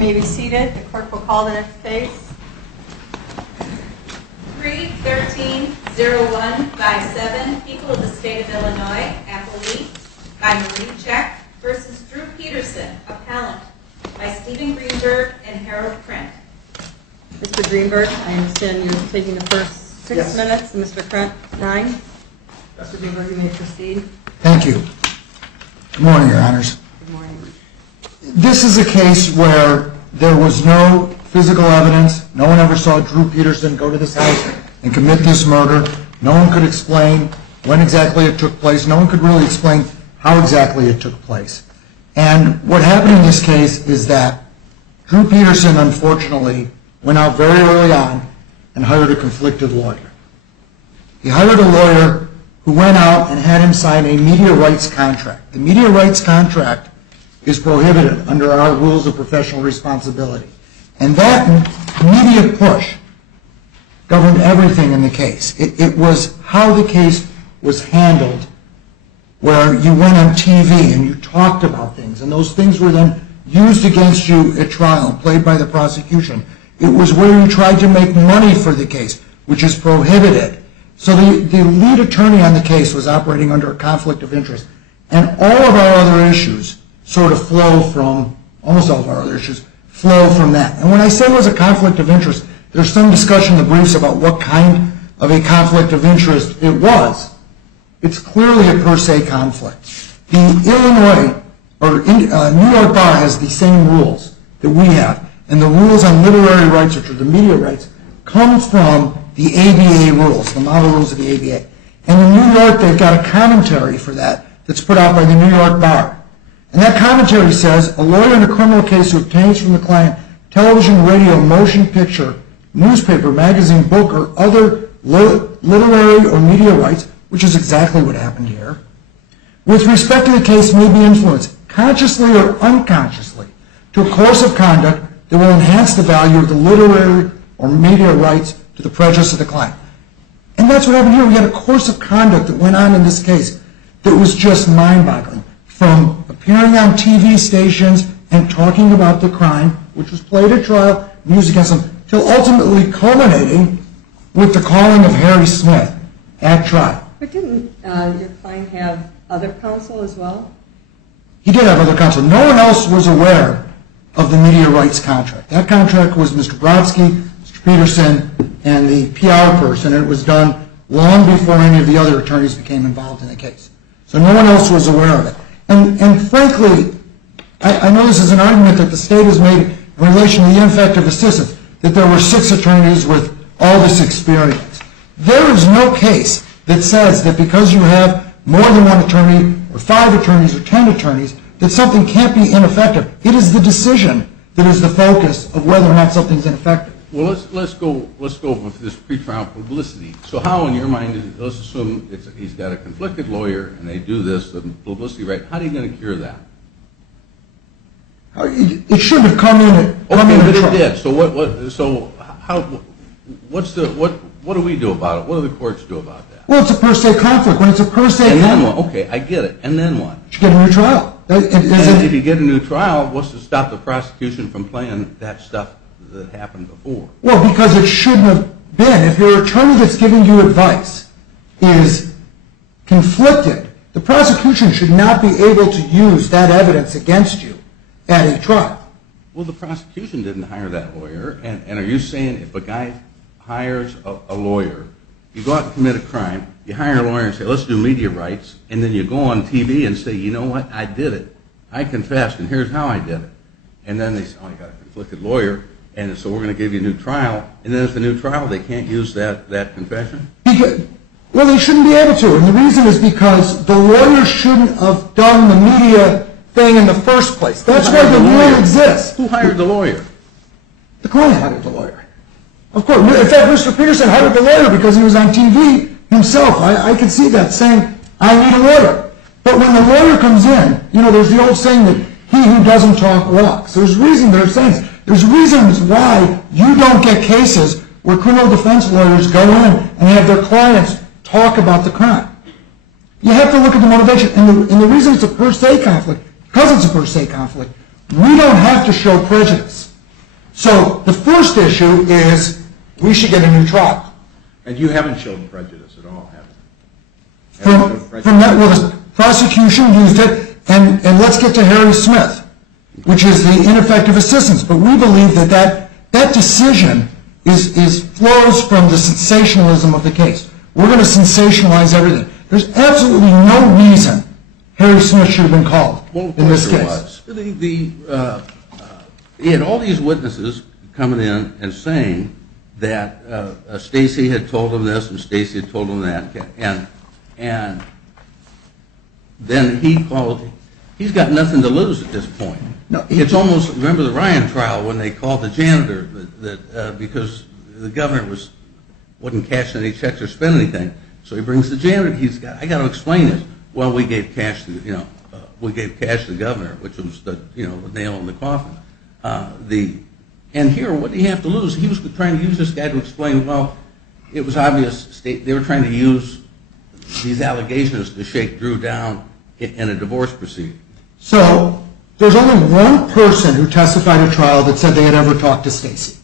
may be seated. The clerk will call the next case. 3-13-0157, People of the State of Illinois, appellee by Marie Check versus Drew Peterson, appellant by Stephen Greenberg and Harold Krent. Mr. Greenberg, I understand you're taking the first 6 minutes, and Mr. Krent, 9. Mr. Greenberg, you may proceed. Thank you. Good morning, Your Honors. Good morning. This is a case where there was no physical evidence. No one ever saw Drew Peterson go to this house and commit this murder. No one could explain when exactly it took place. No one could really explain how exactly it took place. And what happened in this case is that Drew Peterson, unfortunately, went out very early on and hired a conflicted lawyer. He hired a lawyer who went out and had him sign a media rights contract. The media rights contract is prohibited under our rules of professional responsibility. And that media push governed everything in the case. It was how the case was handled, where you went on TV and you talked about things, and those things were then used against you at trial, played by the prosecution. It was where you tried to make money for the case, which is prohibited. So the lead attorney on the case was operating under a conflict of interest. And all of our other issues sort of flow from, almost all of our other issues, flow from that. And when I say it was a conflict of interest, there's some discussion in the briefs about what kind of a conflict of interest it was. It's clearly a per se conflict. The New York bar has the same rules that we have. And the rules on literary rights, which are the media rights, come from the ABA rules, the model rules of the ABA. And in New York, they've got a commentary for that that's put out by the New York bar. And that commentary says, a lawyer in a criminal case who obtains from the client television, radio, motion picture, newspaper, magazine, book, or other literary or media rights, which is exactly what happened here, with respect to the case may be influenced, consciously or unconsciously, to a course of conduct that will enhance the value of the literary or media rights to the prejudice of the client. And that's what happened here. We had a course of conduct that went on in this case that was just mind-boggling. From appearing on TV stations and talking about the crime, which was played at trial, used against them, till ultimately culminating with the calling of Harry Smith at trial. But didn't your client have other counsel as well? He did have other counsel. No one else was aware of the media rights contract. That contract was Mr. Brodsky, Mr. Peterson, and the PR person. And it was done long before any of the other attorneys became involved in the case. So no one else was aware of it. And frankly, I know this is an argument that the state has made in relation to the ineffective assistance, that there were 6 attorneys with all this experience. There is no case that says that because you have more than one attorney, or 5 attorneys, or 10 attorneys, that something can't be ineffective. It is the decision that is the focus of whether or not something's ineffective. Well, let's go with this pretrial publicity. So how, in your mind, let's assume he's got a conflicted lawyer and they do this, the publicity right. How are you going to cure that? It shouldn't have come in. But it did. So what do we do about it? What do the courts do about that? Well, it's a per se conflict. When it's a per se conflict. And then what? Okay, I get it. And then what? You get a new trial. And if you get a new trial, what's to stop the prosecution from playing that stuff that happened before? Well, because it shouldn't have been. If your attorney that's giving you advice is conflicted, the prosecution should not be able to use that evidence against you at a trial. Well, the prosecution didn't hire that lawyer. And are you saying if a guy hires a lawyer, you go out and commit a crime, you hire a lawyer and say, let's do media rights, and then you go on TV and say, you know what, I did it. I confessed, and here's how I did it. And then they say, oh, you got a conflicted lawyer, and so we're going to give you a new trial. And then if the new trial, they can't use that confession? Well, they shouldn't be able to. And the reason is because the lawyer shouldn't have done the media thing in the first place. That's why the rule exists. Who hired the lawyer? The client hired the lawyer. Of course. In fact, Mr. Peterson hired the lawyer because he was on TV himself. I could see that, saying, I need a lawyer. But when the lawyer comes in, there's the old saying that he who doesn't talk walks. There's reasons why you don't get cases where criminal defense lawyers go in and have their clients talk about the crime. You have to look at the motivation. And the reason it's a per se conflict, because it's a per se conflict, we don't have to show prejudice. So the first issue is we should get a new trial. And you haven't shown prejudice at all, have you? From that, well, the prosecution used it, and let's get to Harry Smith, which is the ineffective assistance. But we believe that decision flows from the sensationalism of the case. We're going to sensationalize everything. There's absolutely no reason Harry Smith should have been called in this case. He had all these witnesses coming in and saying that Stacy had told him this and Stacy had told him that, and then he called. He's got nothing to lose at this point. No, it's almost, remember the Ryan trial when they called the janitor that because the governor wasn't cashing any checks or spending anything, so he brings the janitor. I got to explain this. Well, we gave cash to the governor, which was the nail in the coffin. And here, what did he have to lose? He was trying to use this guy to explain. Well, it was obvious they were trying to use these allegations to shake Drew down in a divorce proceeding. So there's only one person who testified at trial that said they had ever talked to Stacy.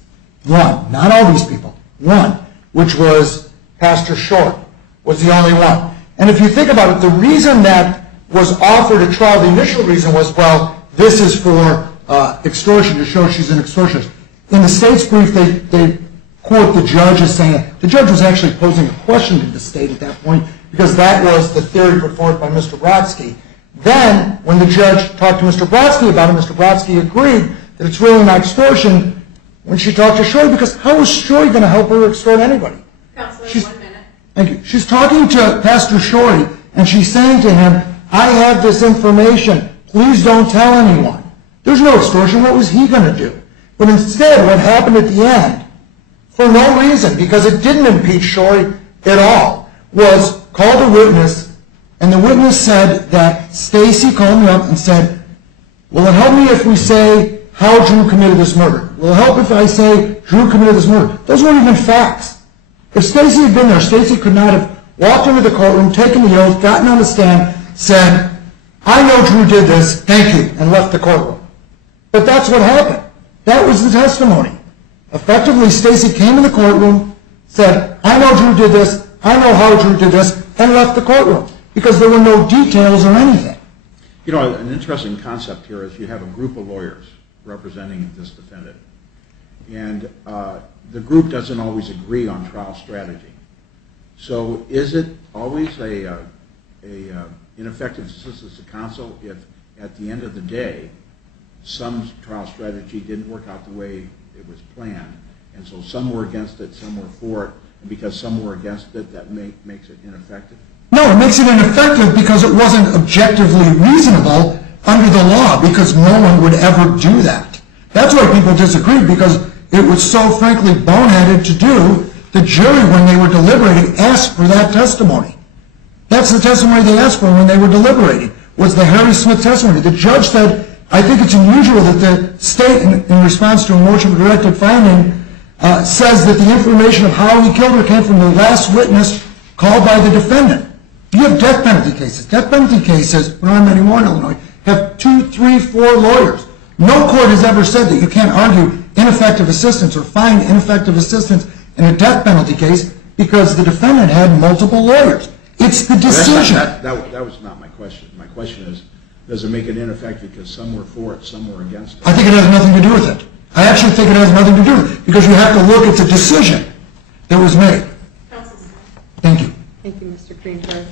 One, not all these people. One, which was Pastor Short, was the only one. And if you think about it, the reason that was offered at trial, the initial reason was, well, this is for extortion, to show she's an extortionist. In the state's brief, they quote the judge as saying, the judge was actually posing a question to the state at that point, because that was the theory put forth by Mr. Brodsky. Then, when the judge talked to Mr. Brodsky about it, Mr. Brodsky agreed that it's really not extortion when she talked to Shorty, because how was Shorty going to help her extort anybody? Counselor, 1 minute. Thank you. She's talking to Pastor Shorty, and she's saying to him, I have this information. Please don't tell anyone. There's no extortion. What was he going to do? But instead, what happened at the end, for no reason, because it didn't impeach Shorty at all, was called a witness, and the witness said that Stacy called me up and said, will it help me if we say how Drew committed this murder? Will it help if I say Drew committed this murder? Those weren't even facts. If Stacy had been there, Stacy could not have walked into the courtroom, taken the oath, gotten on the stand, said, I know Drew did this, thank you, and left the courtroom. But that's what happened. That was the testimony. Effectively, Stacy came in the courtroom, said, I know Drew did this, I know how Drew did this, and left the courtroom, because there were no details or anything. You know, an interesting concept here is you have a group of lawyers representing this defendant. And the group doesn't always agree on trial strategy. So is it always a ineffective assistance to counsel if at the end of the day some trial strategy didn't work out the way it was planned, and so some were against it, some were for it, and because some were against it, that makes it ineffective? No, it makes it ineffective because it wasn't objectively reasonable under the law, because no one would ever do that. That's why people disagreed, because it was so frankly boneheaded to do. The jury, when they were deliberating, asked for that testimony. That's the testimony they asked for when they were deliberating, was the Harry Smith testimony. The judge said, I think it's unusual that the state, in response to a motion for directed finding, says that the information of how he killed her came from the last witness called by the defendant. You have death penalty cases. Death penalty cases, we don't have many more in Illinois, have 2, 3, 4 lawyers. No court has ever said that you can't argue ineffective assistance or find ineffective assistance in a death penalty case because the defendant had multiple lawyers. It's the decision. That was not my question. My question is, does it make it ineffective because some were for it, some were against it? I think it has nothing to do with it. I actually think it has nothing to do with it because you have to look at the decision that was made. Thank you. Thank you, Mr. Greenberg.